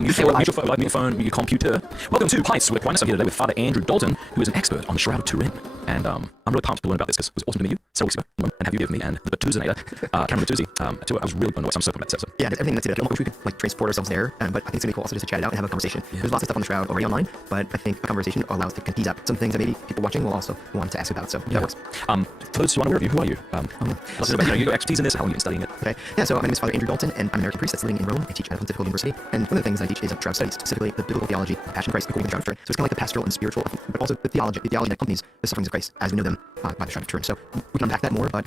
Mute your phone, mute your computer. Welcome to Heights with Aquinas. I'm here today with Father Andrew Dalton, who is an expert on the Shroud of Turin. And I'm really pumped to learn about this because it was awesome to meet you several weeks ago and have you give me and the Batuzinator, Cameron Batuzzi, to it. I was really blown away, so I'm so glad that's it. Yeah, everything that's it. I wish we could like transport ourselves there, but I think it's gonna be cool also just to chat it out and have a conversation. Yeah. There's lots of stuff on the Shroud already online, but I think a conversation allows us to tease out some things that maybe people watching will also want to ask about. So that works. For those who aren't aware of you, who are you? You got expertise in this. How long have you been studying it? Okay. Yeah. So my name is Father Andrew Dalton, and I'm an American priest that's living in Rome. I teach at Pontifical University, and one of the things I teach is Shroud studies, specifically the biblical theology of Passion of Christ according to the Shroud of Turin. So it's kind of like the pastoral and spiritual, but also the theology that accompanies the sufferings of Christ as we know them by the Shroud of Turin. So we can unpack that more, but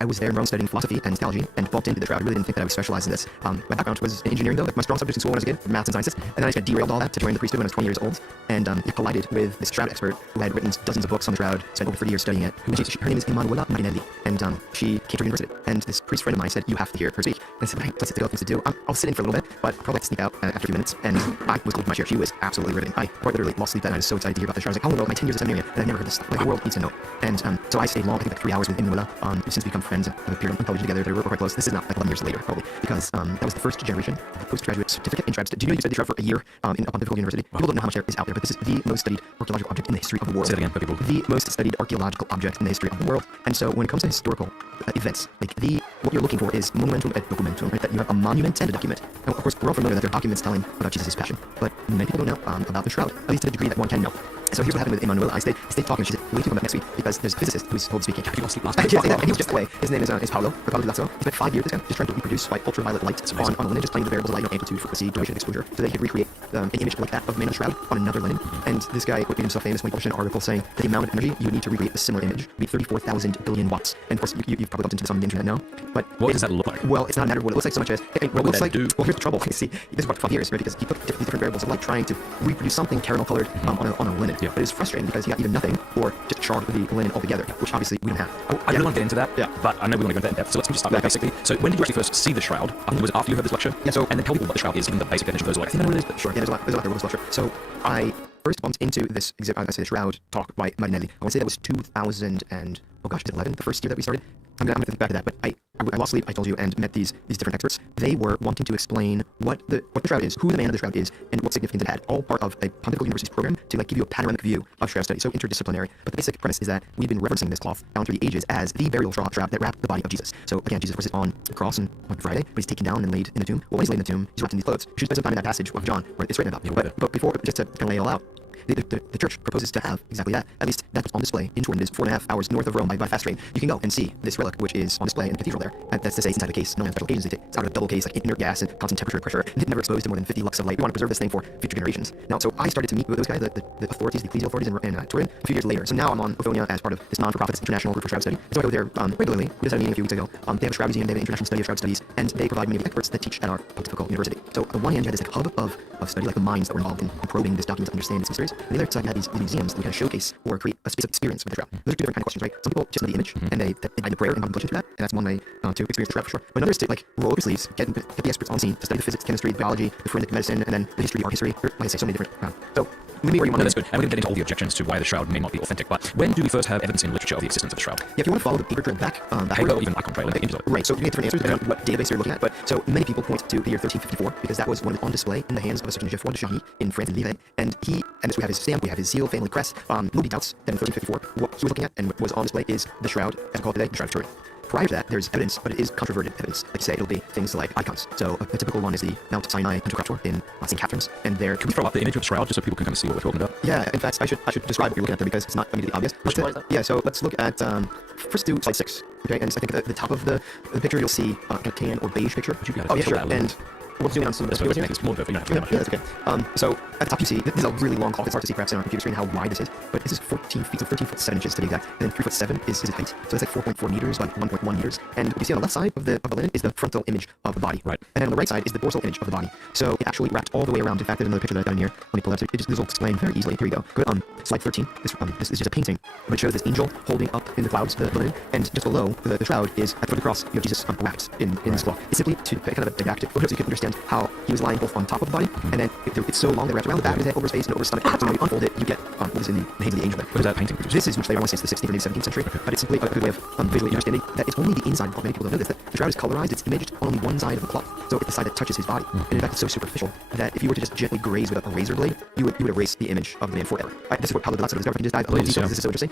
I was there in Rome studying philosophy and theology and bumped into the Shroud. I really didn't think that I was specialized in this. My background was in engineering, though. Like my strong subjects in school when I was a kid were maths and sciences. And then I just got derailed all that to join the priesthood when I was 20 years old. And it collided with this Shroud expert who had written dozens of books on the Shroud, spent over 30 years studying it. Her name is Emanuela Marinelli. And she came to our university. And this priest friend of mine said, you have to hear her speak. And I said, let's see what things to do. I'll sit in for a little bit, but I'll probably like to sneak out after a few minutes. And I was glued to my chair. She was absolutely riveting. I quite literally lost sleep that night. I was so excited to hear about the Shroud. I was like, oh no, my 10 years of seminary, and I've never heard this stuff. Like, the world needs to know. And so I stayed long, I think like 3 hours with Emanuela. Since we become friends and have appeared on television together, we're quite close. This is not like 11 years later, probably, because that was the first generation postgraduate certificate in Shroud. Do you know you studied Shroud for a year in Pontifical University? People don't know how much there is out there, but this is the most studied archaeological object in the history of the world. Say it again for people. The most studied archaeological object in the history of the world. And so when it comes to historical events, like what you're looking for is monumentum et documentum, right? That you have a monument and a document. Now, of course, we're all familiar that there are documents telling about Jesus' passion, but many people don't know about the Shroud, at least to the degree that one can know. So here's what happened with Emanuela. I stayed talking. She said, "Will you come back next week?" Because there's a physicist who's told speaking. People sleep last night. Yeah, and he was just away. His name is Paolo Lazzo. He spent 5 years just trying to reproduce ultraviolet light on a linen, just playing with the variables of light, amplitude, frequency, duration, exposure, so that he could recreate an image like that of man in the Shroud on another linen. And this guy made himself famous when he published an article saying that the amount of energy you would need to recreate a similar image would be 34,000 billion watts. And of course, you've probably bumped into this on the internet now. But what does that look like? Well, it's not a matter of what it looks like so much as what looks like. Well, here's the trouble. You see, this is about 12 years, right? Because he took these different variables of light, trying to reproduce something caramel colored on a linen. Yeah. But it's frustrating because he got either nothing or just charred with the linen altogether, which obviously we don't have. I really want to get into that, but I know we want to go into that in depth, so let's just start there basically. So when did you actually first see the Shroud? I think it was after you heard this lecture. Yeah, so and then tell people what the Shroud is, even the basic definition of those words. I think I know what it is, but sure. Yeah, there's a lot there with this lecture. So I first bumped into this exhibit, I say the Shroud talk by Marinelli. I want to say that was 2011, the first year that we started. I'm gonna think back to that, but I lost sleep, I told you, and met these different experts. They were wanting to explain what the Shroud is, who the man of the Shroud is, and what significance it had. All part of a Pontifical University's program to give you a panoramic view of Shroud study. So interdisciplinary. But the basic premise is that we've been referencing this cloth down through the ages as the burial shroud that wrapped the body of Jesus. So again, Jesus was on the cross on Friday, but he's taken down and laid in the tomb. Well, when he's laid in the tomb, he's wrapped in these clothes. You should spend some time in that passage of John where it's written about. But before, just to kind of lay it all out, The church proposes to have exactly that. At least that's on display in Turin. It is 4.5 hours north of Rome by fast train. You can go and see this relic, which is on display in the cathedral there. That's to say, it's inside the case. No special occasions. It's out of a double case, like inert gas and constant temperature and pressure. And never exposed to more than 50 lux of light. We want to preserve this thing for future generations. Now, so I started to meet with those guys, the authorities, the ecclesial authorities in Turin, a few years later. So now I'm on Ophonia as part of this non-for-profit international group for shroud study. So I go there regularly. We just had a meeting a few weeks ago. They have a shroud museum. They have an international study of shroud studies, and they provide many of the experts that teach at our Pontifical University. So on the one hand, you had this like hub of study, like the minds that were involved in probing this document to understand its mysteries. On the other side, you had these museums that kind of showcase or create a space of experience with the shroud. Those are two different kind of questions, right? Some people just know the image and they guide the prayer and contemplation through that, and that's one way to experience the shroud for sure. But another is to like roll up your sleeves, get the experts on scene to study the physics, chemistry, biology, the forensic medicine, and then the history, art history. Like I say, so many different. So maybe where you want no, that's good. And we're going to get into all the objections to why the shroud may not be authentic. But when do we first have evidence in literature of the existence of the shroud? Yeah, if you want to follow the paper trail back, paper or even icon trail, right. So you get different answers depending on what database you're looking at. But so many people point to the year 1354 because that was one on display in the hands of a certain Geoffroy de Charny in France and Lille. And this we have his stamp, we have his seal, family crest. Nobody doubts that in 1354 what he was looking at and what was on display is the shroud, as we call it today, the shroud of Turin. Prior to that, there's evidence, but it is controverted evidence. Like you say, it'll be things like icons. So a typical one is the Mount Sinai Pantocrator in St. Catherine's, and there. Can we throw up the image of the shroud just so people can kind of see what we're talking about? Yeah, in fact, I should describe what you're looking at there because it's not immediately obvious. Yeah, so let's look at first do slide 6. Okay, and I think at the top of the picture you'll see a tan or beige picture. Oh yeah, sure. And we'll zoom in on some of the photos here. It's more perfect. You don't have to that's okay. So at the top you see, this is a really long cloth. It's hard to see perhaps on our computer screen how wide this is, but this is 14 feet, so 13 foot 7 inches to be exact. And then 3 foot 7 is his height, so it's like 4.4 meters by 1.1 meters. And what you see on the left side of the linen is the frontal image of the body. Right. And then on the right side is the dorsal image of the body. So it actually wrapped all the way around. In fact, there's another picture that I've done here. Let me pull it up. This will explain very easily. Here we go. Go to slide 13. This is just a painting, but it shows this angel holding up in the clouds the linen, and just below the shroud is at the foot of the cross. You have Jesus wrapped in this cloth. It's simply to kind of a didactic photo so you can understand how he was lying both on top of the body, and then it's so long that it wraps around the back of his head, over his face, and over his stomach. So when you unfold it, you get what is in the hands of the angel there. What is that painting? This is much later. I want to say it's the 16th or maybe 17th century, but it's simply a good way of visually understanding that it's only the inside of the cloth. Many people don't know this, that the shroud is colorized. It's imaged on only one side of the cloth, so it's the side that touches his body. And in fact, it's so superficial that if you were to just gently graze with a razor blade, you would erase the image of the man forever. This is what Pablo Picasso does. If you can just dive a little deeper, this is so interesting.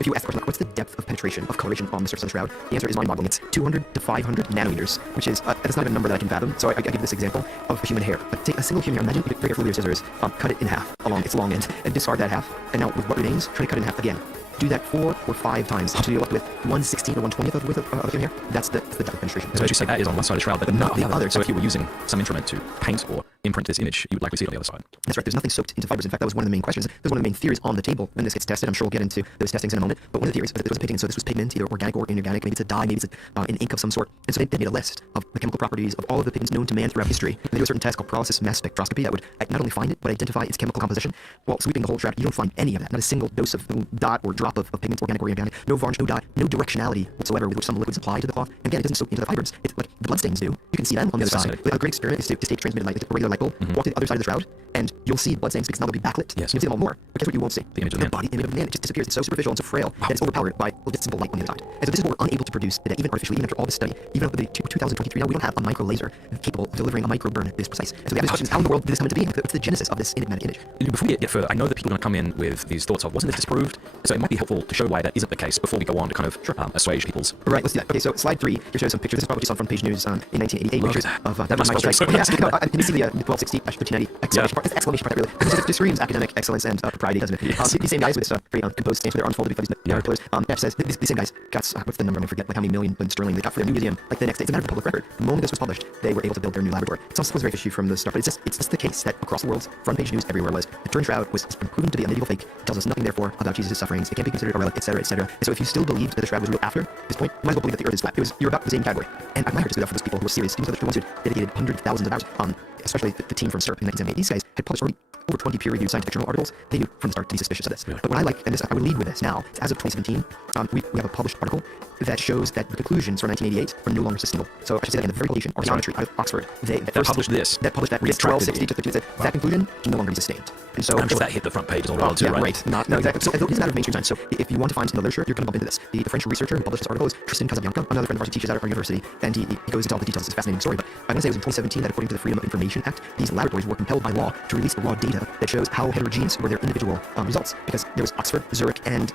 If you ask the question, like, what's the depth of penetration of coloration on the surface of the shroud, the answer is mind-boggling. It's 200 to 500 nanometers, which is that's not even a number that I can fathom. So I give this example of human hair. Take a single human hair. Imagine you take a fluid scissors, cut it in half along its long end, and discard that half. And now with what remains, try to cut it in half again. Do that 4 or 5 times until you're left with 1/16 or 1/20th of the width of your hair. That's the depth of penetration. So as you say, that is on one side of the shroud, but not the other. So if you were using some instrument to paint or imprint this image, you would likely see it on the other side. That's right. There's nothing soaked into fibers. In fact, that was one of the main questions. There's one of the main theories on the table when this gets tested. I'm sure we'll get into those testings in a moment. But one of the theories, it was a pigment. So this was pigment, either organic or inorganic. Maybe it's a dye, maybe it's an ink of some sort. And so they made a list of the chemical properties of all of the pigments known to man throughout history. And they do a certain test called pyrolysis mass spectroscopy that would not only find it, but identify its chemical composition. While sweeping the whole shroud, you don't find any of that. Not a single dose of dot or drop of pigment, organic or inorganic. No varnish, no dye, no directionality whatsoever with which some liquids apply to the cloth. And again, it doesn't soak into the fibers. It's like the bloodstains do. You can see them on the other side. A great experiment is to take transmitted light, a regular light bulb, walk to the other side of the shroud, and you'll see bloodstains because now they'll be backlit. Yes. You'll see them all more. But guess what you won't see? The image of the body image of the man. It just disappears. It's so superficial and so frail that it's overpowered by just simple light on the other side. And so this is what we're unable to produce today, even artificially, even after all this study, even up to the 2023 now, we don't have a micro laser capable of delivering a micro burn this precise. And so we have this question: how in the world did this come into being? What's the genesis of this enigmatic image? Before we get further, I know that people are going to come in with these thoughts of, wasn't this disproved? So it might be helpful to show why that isn't the case before we go on to kind of assuage people's... Right, let's do that. Okay, so slide 3, here shows some pictures. This is probably just on front page news in 1988. Look pictures at of that must strike. spell Yeah, can you see the 1260 1390 exclamation part? It's the exclamation part that really this screams academic excellence and propriety, doesn't it? Yes. These same guys with this very composed stance with their arms folded before these pillars. That says these same guys got what's the number? I forget. Like how many million sterling they got for their new museum. Like the next day, it's a matter of public record. The moment this was published, they were able to build their new laboratory. It sounds very fishy from the start, but it's just the case that across the world, front page news everywhere was the Turin shroud was proven to be a medieval fake. It tells us nothing, therefore, about Jesus' sufferings. It can't be considered a relic, etc., etc. And so if you still believed that the shroud was real after this point, you might as well believe that the Earth is flat. You're about the same category. And I admire just for those people who were serious. These are the ones who dedicated hundreds of thousands of hours, especially the team from SERP in 1978. These guys had published already over 20 peer-reviewed scientific journal articles. They knew from the start to be suspicious of this. Really? But what I like, and this I would lead with this now, is as of 2017, we have a published article that shows that the conclusions from 1988 are no longer sustainable. So I should say that in the very publication, Archaeometry out of Oxford, that published this. That published that 1260 to 13 said that conclusion can no longer be sustained. And so I'm sure that hit the front page as well, too, yeah, right? No, exactly. So it is a matter of mainstream science. So if you want to find in the literature, you're going to bump into this. The French researcher who published this article is Tristan Casabianca, another friend of ours who teaches out at our university, and he goes into all the details. It's a fascinating story. But I want to say it was in 2017 that according to the Freedom of Information Act, these laboratories were compelled by law to release the raw data that shows how heterogeneous were their individual results. Because there was Oxford, Zurich, and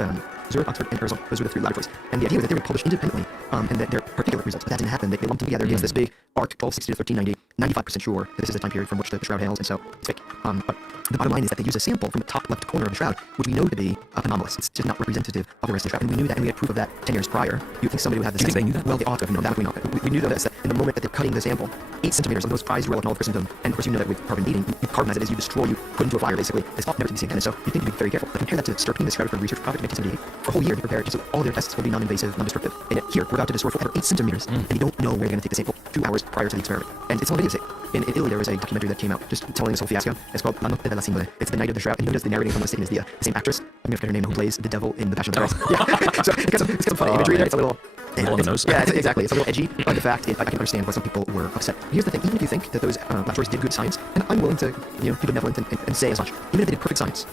Oxford, and Arizona. Those were the 3 laboratories. And the idea was that they would publish independently, and that their particular results. But that didn't happen. They lumped them together against this big arc, 1260 to 1390, 95% sure that this is the time period from which the shroud hails, and so it's fake. But the bottom line is that they use a sample from the top left corner of the shroud, which we know to be anomalous. It's just not representative of the rest of the shroud, and we knew that, and we had proof of that 10 years prior. You'd think somebody would have the sense. They knew that? Well, they ought to have known that. We knew that in the moment that they're cutting the sample, 8 centimeters of the most prized relic in all of Christendom, and of course you know that with carbon dating, you carbonize it as you destroy, you put into a fire basically. It's never to be seen again, and so you think to be very careful. But compare that to starting the shroud for the research project in 1978. For a whole year, they prepared so all their tests will be non-invasive, non-destructive. And here, we're about to destroy for 8 centimeters, and you don't know where you're going to take the sample 2 hours prior to the experiment. And it's on video tape. In Italy, there was a documentary that came out just telling this whole fiasco. It's called La Notte della Simbole. It's the night of the shroud, and who does the narrating from the scene is the same actress. I'm going to forget her name, who plays the devil in The Passion of the Christ. Yeah. So it's got some funny imagery there. It's a little... on the nose. Yeah, exactly. It's a little edgy, but the fact is, I can understand why some people were upset. Here's the thing: even if you think that those laboratories did good science, and I'm willing to, be benevolent and say as much, even if they did perfect science,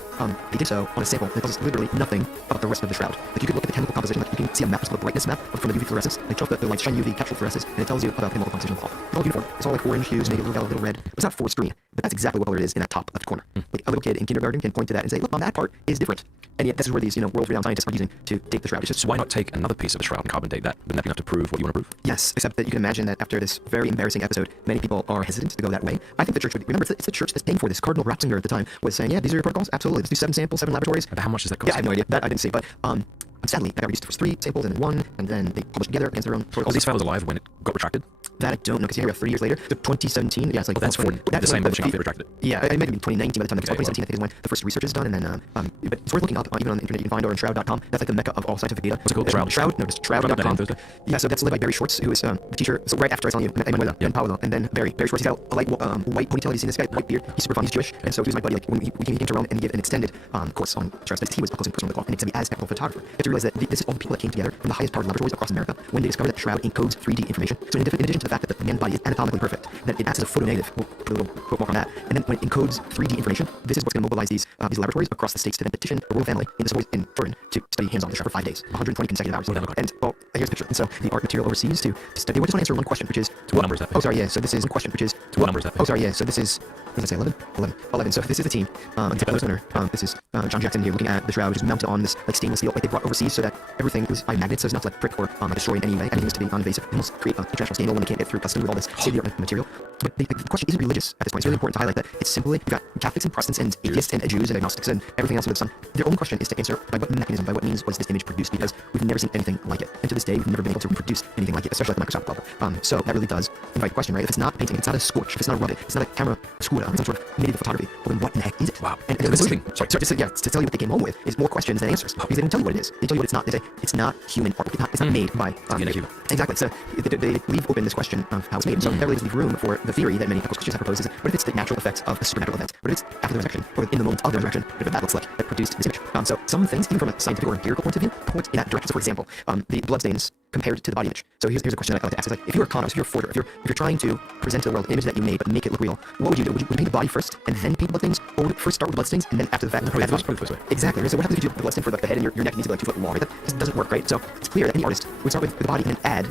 they did so on a sample that tells us literally nothing about the rest of the shroud. Like you could look at the chemical composition, like you can see a map, just a brightness map from the UV fluorescence. They show the lights shine UV capsule fluorescence, and it tells you about the chemical composition of the cloth. It's all uniform. It's all like orange hues, maybe a little red. But it's not forest green, but that's exactly what color it is in that top left corner. Like a little kid in kindergarten can point to that and say, look, on that part is different. And yet this is where these world-renowned scientists are using to date the shroud. It's just, so why not take another piece of the shroud and carbon date that? Wouldn't that be enough to prove what you want to prove? Yes, except that you can imagine that after this very embarrassing episode, many people are hesitant to go that way. I think the church would remember, it's the church that's paying for this. Cardinal Ratzinger at the time was saying, yeah, these are your protocols. Absolutely. Let's do 7 samples, 7 laboratories. But how much does that cost? Yeah, I have no idea. That I didn't see. But sadly, I got reduced to first 3 samples and then 1, and then they published together against their own protocols. Are these fellows alive when it got retracted? That I don't know, because here we have 30 years later. So 2017, yeah, it's like... Well, that's when the same publishing outfit retracted it. Yeah, it might be 2019 by the time they 2017, I think, is when the first research is done, and then, but it's worth looking up, even on the internet, you can find, or on shroud.com. That's like the mecca of all scientific data. What's it called? Shroud? Shroud? No, just shroud.com. Yeah, so that's led by Barry Schwartz, who is the teacher, so right after I was telling you, Emanuela and Paolo, and then Barry Schwartz, he's got a light white ponytail. Have you seen this guy? White beard. He's super fun, he's Jewish, and so he was my buddy, like, when he came to Rome and he gave an extended course on shroud studies. He was a close person with the cloth, and it's to be as technical photographer. You have to realize that this is all the people that came together from the highest powered laboratories across America when they discovered that the shroud encodes 3D information. So in addition to the fact that the man's body is anatomically perfect, that it acts as a photonegative. We'll put a little quote mark on that. And then when it encodes 3D information, this is what's going to mobilize these laboratories across the states to then petition the royal family in the Savoy in Turin to study hands-on the shroud for 5 days, 120 consecutive hours. And well, here's the picture. And so the art material overseas to study. We just want to answer one question, which is what number is that? Oh, sorry, yeah. So this is one question, which is what number is that? Oh, sorry, yeah. So this is, what did I say? 11. So this is the team. This is John Jackson here looking at the shroud, which is mounted on this like stainless steel like they brought overseas, so that everything was by magnets, so it's not to like prick or destroy in any way. Everything is to be non-invasive. It must create an international scandal when they can't get through custom with all this state-of-the-art material. But the question isn't religious at this point. It's really important to highlight that it's simply you've got Catholics and Protestants and atheists and Jews and agnostics and everything else under the sun. Their only question is to answer by what mechanism, by what means was this image produced, because we've never seen anything like it. And to this day, we've never been able to reproduce anything like it, especially like the Microsoft bubble. So that really does invite the question, right? If it's not painting, it's not a scorch, if it's not a rub it, it's not a camera scura, some sort of native photography, well then what in the heck is it? Wow. And the solution, to tell you what they came home with is more questions than answers. Because they don't tell you what it is. They tell you what it's not. They say it's not human art. It's not made by human. Exactly. So they leave open this question of how it's made. So that really leaves room for the theory that many Christians have proposed is, what if it's the natural effects of a supernatural event? What if it's after the resurrection, or in the moment of the resurrection, what if that looks like that produced this image? So some things, even from a scientific or empirical point of view, point in that direction. So for example, the bloodstains compared to the body image. So here's a question I like to ask. It's like, if you're a con artist, if you're a forger, if you're trying to present to the world an image that you made but make it look real, what would you do? Would you paint the body first and then paint the bloodstains, or would you first start with bloodstains and then after the fact? Exactly. So what happens if you do the bloodstains for the head and your neck needs to be like 2 foot long? That just doesn't work, right? So it's clear that any artist would start with the body and then add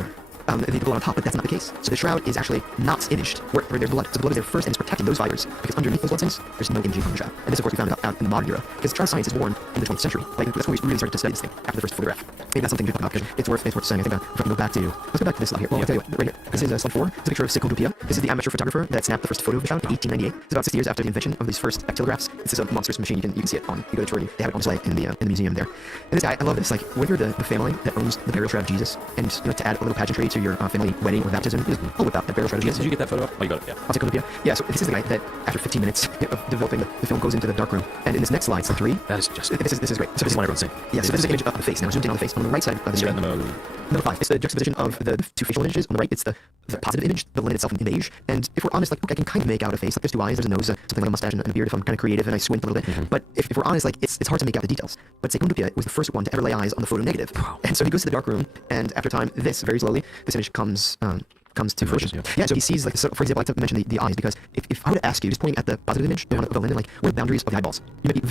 the blood on top, but that's not the case. So the shroud is actually not imaged where there's blood. So the blood is there first and it's protecting those fibers, because underneath those bloodstains, there's no imaging from the shroud. And this, of course, we found out in the modern era, because shroud science is born in the 20th century. Like, that's when we really started to study this thing, after the first photograph. Maybe that's something to talk about, because it's worth saying. I think if I can go back to, let's go back to this slide here. Well, I'll tell you what, right here. This is slide 4. It's a picture of Secondo. This is the amateur photographer that snapped the first photo of the shroud in 1898. It's about 60 years after the invention of these first dactylographs. This is a monstrous machine. You can see it on, you go to Turin, they have it on display in the museum there. And this guy, I love this. Like, when you're the family that owns the burial shroud of Jesus, and to add a little pageantry to your family wedding or baptism, you just pull whip out the burial shroud of Jesus. Did you get that photo up? Oh, you got it, yeah. I'll take a look, yeah. So this is the guy that, after 15 minutes of developing the film, goes into the dark room. And in this next slide, slide 3, that is just... This is great. So this is what everyone's saying. Yeah, so this is an image of the face. Now, zoomed in on the face. On the right side of the screen. Number 5. It's the juxtaposition of the 2 facial images. On the right, it's the positive image, the lens itself in beige. And if we're honest, like, look, I can kind of make out a face. Like, there's 2 eyes, there's a nose, something like a mustache and a beard if I'm kind of creative and I squint a little bit. But if we're honest, like, it's hard to make out the details. But Secondo was the first one to ever lay eyes on the photo negative. Wow. And so he goes to the dark room, and after time, very slowly, this image comes to fruition. Yeah, so he sees, like, so for example, I like to mention the eyes, because if I were to ask you, just pointing at the positive image of a linen, like, what are the boundaries of the eyeballs? You might be